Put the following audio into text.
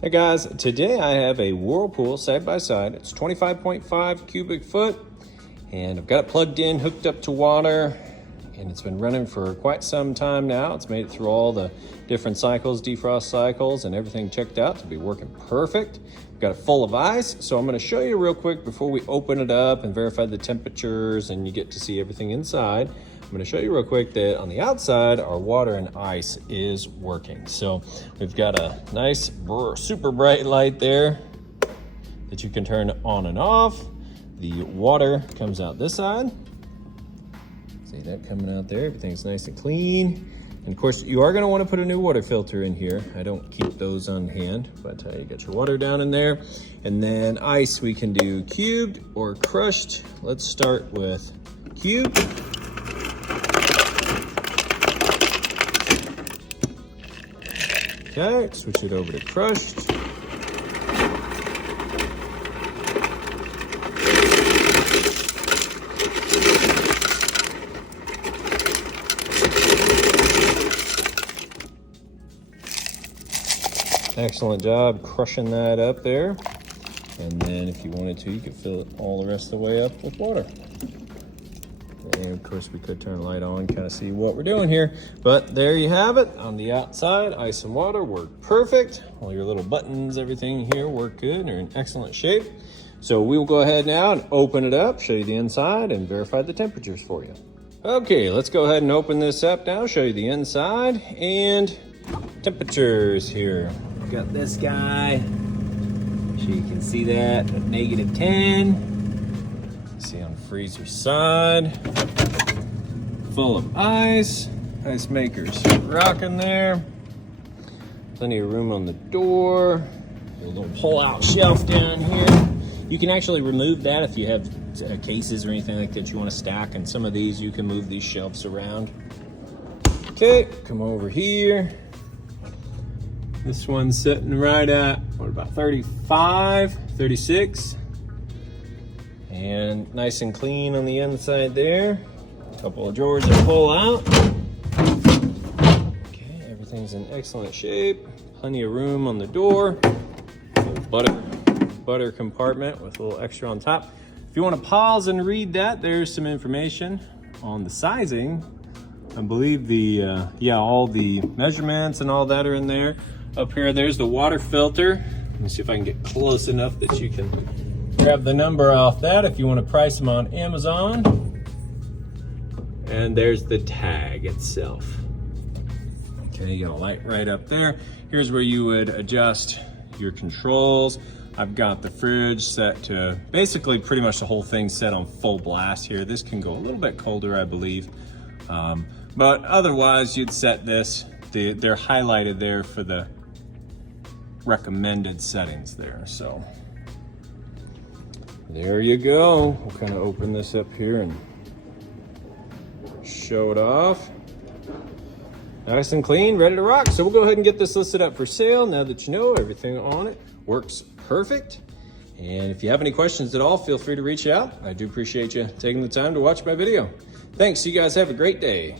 Hey guys, today I have a Whirlpool side by side. It's 25.5 cubic foot and I've got it plugged in, hooked up to water, and it's been running for quite some time now. It's made it through all the different cycles, defrost cycles, and everything checked out to be working perfect. I've got it full of ice, so I'm gonna show you real quick before we open it up and verify the temperatures and you get to see everything inside. I'm gonna show you real quick that on the outside, our water and ice is working. So we've got a nice, super bright light there that you can turn on and off. The water comes out this side. See that coming out there? Everything's nice and clean. And of course, you are gonna wanna put a new water filter in here. I don't keep those on hand, but you got your water down in there. And then ice, we can do cubed or crushed. Let's start with cubed. Okay, switch it over to crushed. Excellent job crushing that up there. And then if you wanted to, you could fill it all the rest of the way up with water. And of course we could turn the light on, kind of see what we're doing here. But there you have it. On the outside, ice and water work perfect. All your little buttons, everything here work good and are in excellent shape. So we will go ahead now and open it up, show you the inside and verify the temperatures for you. Okay, let's go ahead and open this up now, show you the inside and temperatures here. We've got this guy. So you can see that at -10. See on the freezer side, full of ice. Ice makers rocking there. Plenty of room on the door. A little pull-out shelf down here. You can actually remove that if you have cases or anything like that you want to stack. And some of these, you can move these shelves around. Okay, come over here. This one's sitting right at, what, about 35, 36. And nice and clean on the inside there. A couple of drawers to pull out. Okay, everything's in excellent shape. Plenty of room on the door. Butter compartment with a little extra on top. If you want to pause and read that, there's some information on the sizing. I believe the, all the measurements and all that are in there. Up here, there's the water filter. Let me see if I can get close enough that you can grab the number off that if you want to price them on Amazon. And there's the tag itself. Okay, you got a light right up there. Here's where you would adjust your controls. I've got the fridge set to basically pretty much the whole thing set on full blast here. This can go a little bit colder, I believe. But otherwise, you'd set this. They're highlighted there for the recommended settings there. So there you go. We'll kind of open this up here and show it off. Nice and clean, ready to rock. So we'll go ahead and get this listed up for sale now that you know everything on it works perfect. And if you have any questions at all, feel free to reach out. I do appreciate you taking the time to watch my video. Thanks, you guys have a great day.